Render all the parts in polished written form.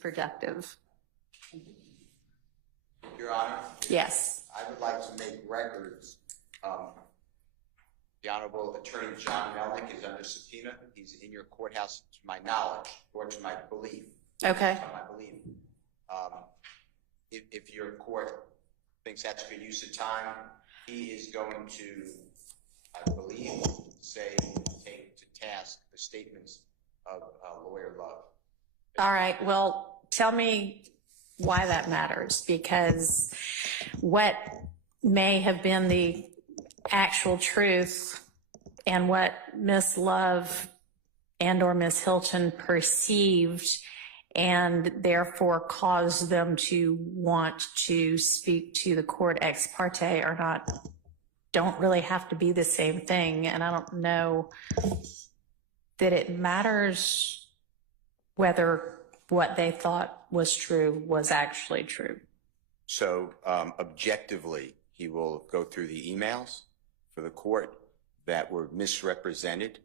productive. Your Honor? Yes. I would like to make records. The Honorable Attorney John Melnick is under subpoena. He's in your courthouse, to my knowledge, or to my belief. Okay. To my belief. If your court thinks that's good use of time, he is going to, I believe, take to task the statements of Lawyer Love. All right. Well, tell me why that matters, because what may have been the actual truth and what Ms. Love and or Ms. Hilton perceived and therefore caused them to want to speak to the court ex parte don't really have to be the same thing. And I don't know that it matters whether what they thought was true was actually true. So objectively, he will go through the emails for the court that were misrepresented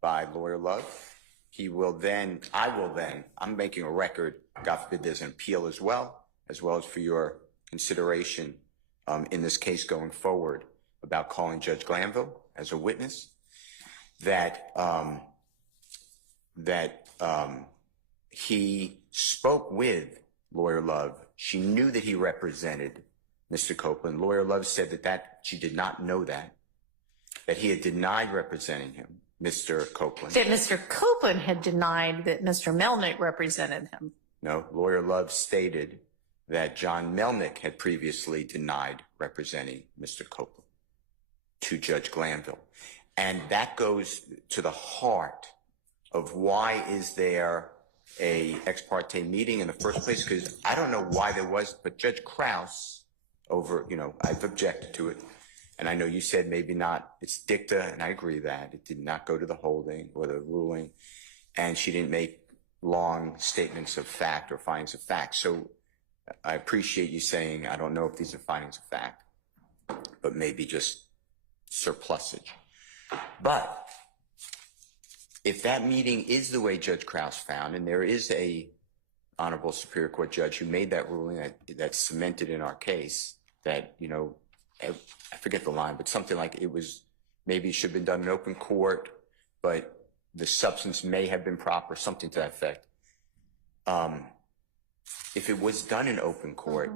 by Lawyer Love. He will then, I'm making a record, God forbid there's an appeal as well as for your consideration in this case going forward about calling Judge Glanville as a witness, that he spoke with Lawyer Love. She knew that he represented Mr. Copeland. Lawyer Love said that she did not know that he had denied representing him, Mr. Copeland. That Mr. Copeland had denied that Mr. Melnick represented him. No, Lawyer Love stated that John Melnick had previously denied representing Mr. Copeland to Judge Glanville. And that goes to the heart of why is there a ex parte meeting in the first place, because I don't know why there was, but Judge Krause I've objected to it. And I know you said maybe not, it's dicta, and I agree that it did not go to the holding or the ruling, and she didn't make long statements of fact or findings of fact. So I appreciate you saying, I don't know if these are findings of fact, but maybe just surplusage. But if that meeting is the way Judge Krause found, and there is a Honorable Superior Court judge who made that ruling that's cemented in our case, that, I forget the line, but something like maybe it should have been done in open court, but the substance may have been proper, something to that effect. If it was done in open court,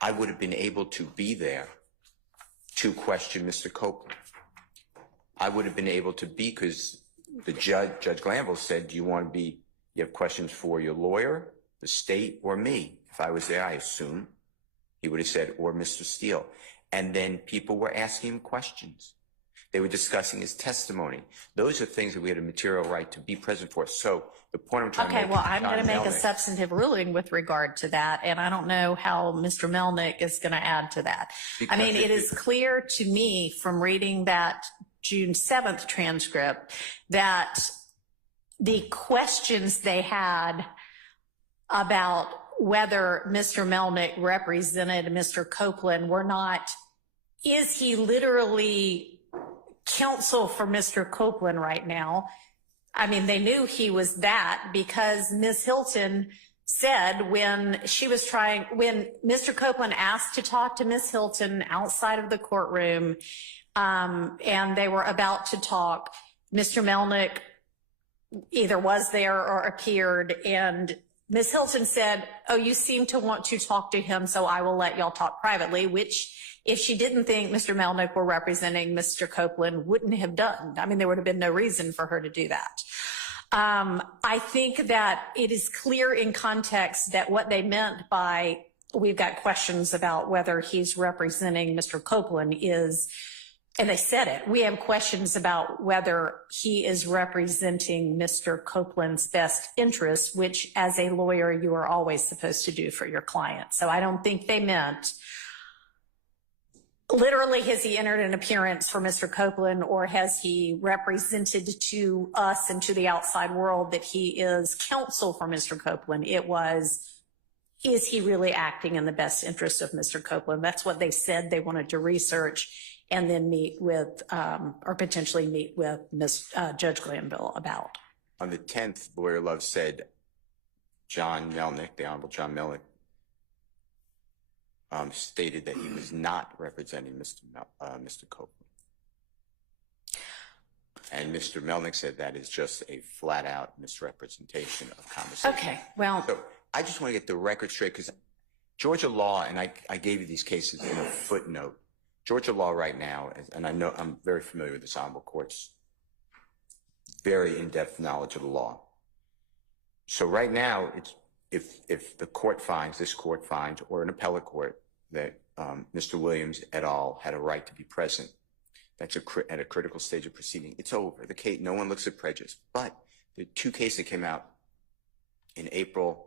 I would have been able to be there to question Mr. Copeland. I would have been able to be, because the Judge Glanville said, do you have questions for your lawyer, the state, or me? If I was there, I assume he would have said, or Mr. Steele. And then people were asking him questions. They were discussing his testimony. Those are things that we had a material right to be present for. So the point I'm trying to make. Okay, well, I'm going to make a substantive ruling with regard to that, and I don't know how Mr. Melnick is going to add to that. I mean, it is clear to me from reading that June 7th transcript that the questions they had about whether Mr. Melnick represented Mr. Copeland were not, is he literally counsel for Mr. Copeland right now? I mean, they knew he was that because Ms. Hilton said when Mr. Copeland asked to talk to Ms. Hilton outside of the courtroom, and they were about to talk, Mr. Melnick either was there or appeared, and Ms. Hilton said, oh, you seem to want to talk to him, so I will let y'all talk privately, which if she didn't think Mr. Melnick were representing Mr. Copeland, wouldn't have done. I mean, there would have been no reason for her to do that. I think that it is clear in context that what they meant by, we've got questions about whether he's representing Mr. Copeland is, and they said it, we have questions about whether he is representing Mr. Copeland's best interest, which as a lawyer, you are always supposed to do for your client. So I don't think they meant literally, has he entered an appearance for Mr. Copeland, or has he represented to us and to the outside world that he is counsel for Mr. Copeland? It was, is he really acting in the best interest of Mr. Copeland? That's what they said they wanted to research and then meet with, or potentially meet with Judge Glanville about. On the 10th, Lawyer Love said John Melnick, the Honorable John Melnick, stated that he was not representing Mr. Copeland. And Mr. Melnick said that is just a flat-out misrepresentation of conversation. Okay, well. So I just want to get the record straight, because Georgia law, and I gave you these cases in a footnote. Georgia law right now, and I know I'm very familiar with this Honorable Court's very in-depth knowledge of the law. So right now, it's if the court finds, this court finds, or an appellate court, that Mr. Williams et al. Had a right to be present, that's at a critical stage of proceeding, it's over. The case, no one looks at prejudice. But the two cases that came out in April,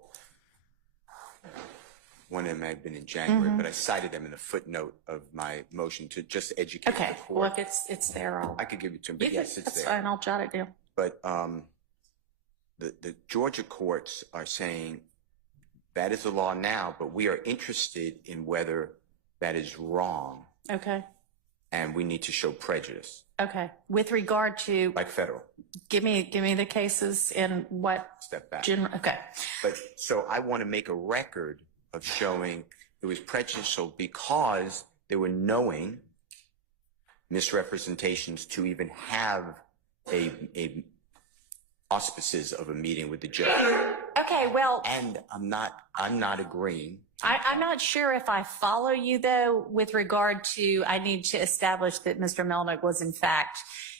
one of them may have been in January, but I cited them in the footnote of my motion to just educate the court. Well, if it's there, I could give it to him, but yes, it's that's there. fine, I'll jot it down. But the Georgia courts are saying that is the law now, but we are interested in whether that is wrong. Okay. And we need to show prejudice. Okay. With regard to, like federal. give me the cases in what? Step back. Okay. But so I want to make a record of showing it was prejudicial because there were knowing misrepresentations to even have a auspices of a meeting with the judge. Okay, well. And I'm not agreeing. I'm not sure if I follow you, though, with regard to, I need to establish that Mr. Melnick was, in fact,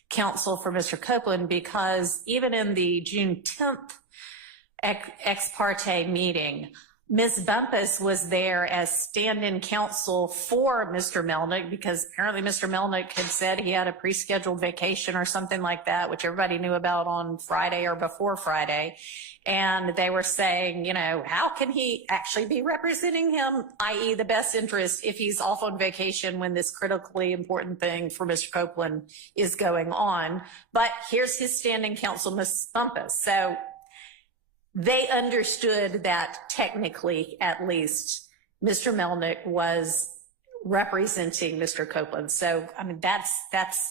counsel for Mr. Copeland, because even in the June 10th ex-parte meeting, Ms. Bumpus was there as stand-in counsel for Mr. Melnick, because apparently Mr. Melnick had said he had a pre-scheduled vacation or something like that, which everybody knew about on Friday or before Friday. And they were saying, you know, how can he actually be representing him, i.e. the best interest, if he's off on vacation when this critically important thing for Mr. Copeland is going on. But here's his standing counsel, Ms. Bumpus. So they understood that technically, at least, Mr. Melnick was representing Mr. Copeland. So, I mean, that's,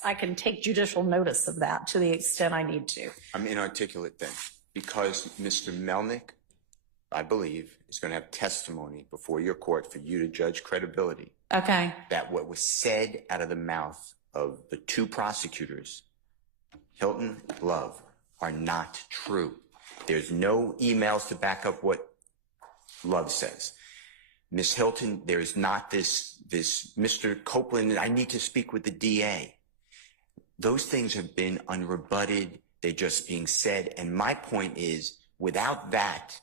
I can take judicial notice of that to the extent I need to. I'm inarticulate then, because Mr. Melnick, I believe, is going to have testimony before your court for you to judge credibility. Okay. That what was said out of the mouth of the two prosecutors, Hilton, Love, are not true. There's no emails to back up what Love says. Ms. Hilton, there's not this Mr. Copeland, I need to speak with the DA. Those things have been unrebutted. They're just being said. And my point is, without that,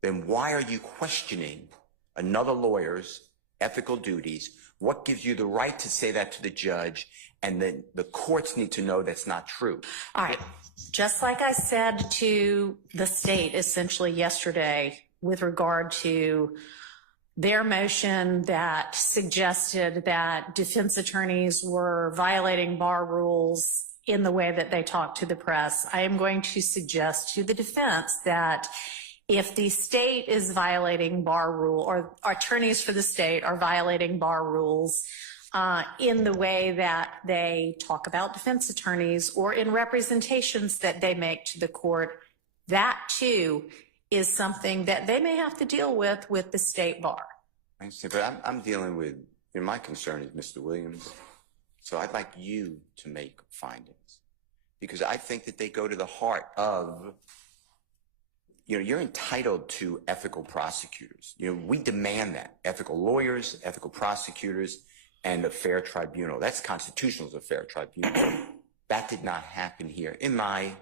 then why are you questioning another lawyer's ethical duties? What gives you the right to say that to the judge? And then the courts need to know that's not true. All right. Just like I said to the state essentially yesterday with regard to their motion that suggested that defense attorneys were violating bar rules in the way that they talk to the press, I am going to suggest to the defense that if the state is violating bar rule, or attorneys for the state are violating bar rules in the way that they talk about defense attorneys or in representations that they make to the court, that too is something that they may have to deal with the state bar. I understand, but I'm dealing with, you know, my concern is Mr. Williams. So I'd like you to make findings, because I think that they go to the heart of, you know, you're entitled to ethical prosecutors. You know, we demand that. Ethical lawyers, ethical prosecutors, and a fair tribunal. That's constitutional, as a fair tribunal. That did not happen here in my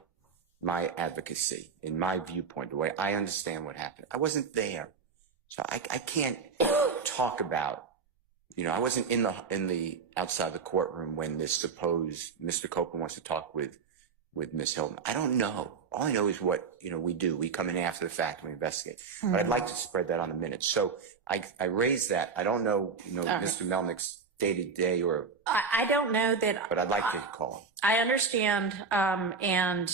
advocacy, in my viewpoint, the way I understand what happened. I wasn't there. So I can't talk about, you know, I wasn't in the outside the courtroom when this supposed Mr. Copeland wants to talk with Ms. Hilton. I don't know. All I know is what, you know, we do. We come in after the fact, we investigate. But I'd like to spread that on the minutes. So I raised that. I don't know, you know, Mr. Melnick's day-to-day or. I don't know that. But I'd like to call him. I understand. And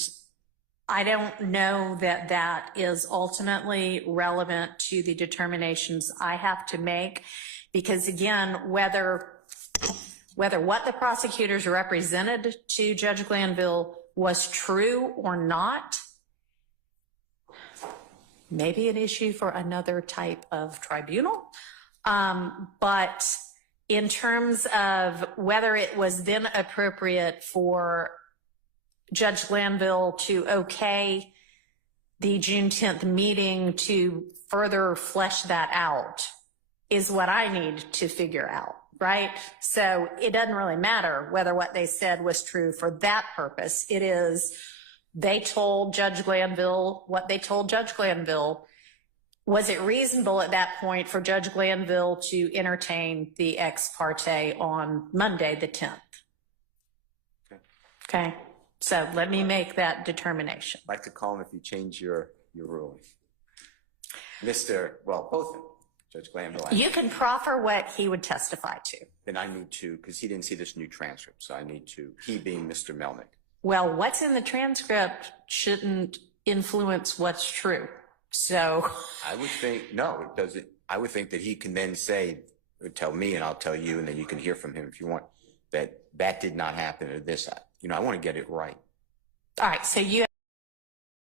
I don't know that that is ultimately relevant to the determinations I have to make, because again, whether what the prosecutors represented to Judge Glanville was true or not, maybe an issue for another type of tribunal. But in terms of whether it was then appropriate for Judge Glanville to okay the June 10th meeting to further flesh that out is what I need to figure out, right? So it doesn't really matter whether what they said was true for that purpose. It is, they told Judge Glanville what they told Judge Glanville. Was it reasonable at that point for Judge Glanville to entertain the ex parte on Monday, the 10th? Okay. So let me make that determination. I'd like to call him if you change your ruling. Well, both of them, Judge Glanville. You can proffer what he would testify to. Then I need to, because he didn't see this new transcript, so I need to, he being Mr. Melnick. Well, what's in the transcript shouldn't influence what's true. So I would think, no, it doesn't. I would think that he can then say, tell me and I'll tell you, and then you can hear from him if you want, that did not happen or this. I want to get it right. All right. So you